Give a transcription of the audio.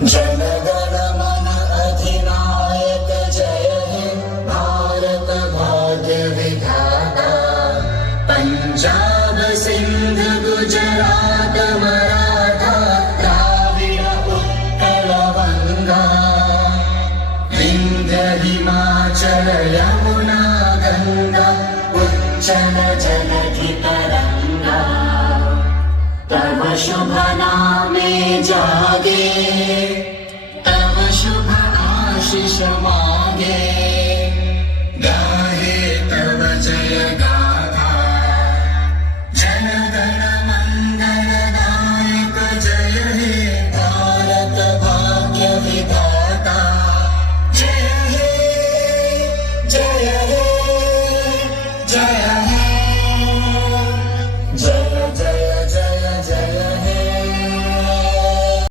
जनगण मन अधिनायक जय हे भारत भाग्य विधाता। पंजाब सिंध गुजरात मराठा द्राविड उत्कल गंगा। विंध्य हिमाचल यमुना गंगा उच्चल जलधि तरंगा। तव शुभ नामे जागे, तव शुभ आशीष मागे।